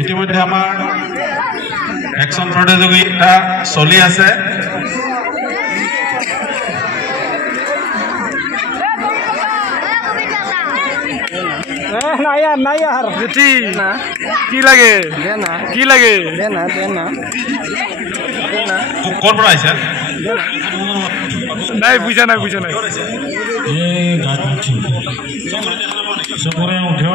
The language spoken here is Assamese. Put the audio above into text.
ইতিমধ্যে আমাৰ একশন প্ৰতিযোগিতা চলি আছে না यार বেটি কি লাগে দেনা কি লাগে দেনা দেনা দেনা কোন পৰা আইছা নাই বুঝা নাই এই গাছ সবৰে উঠেও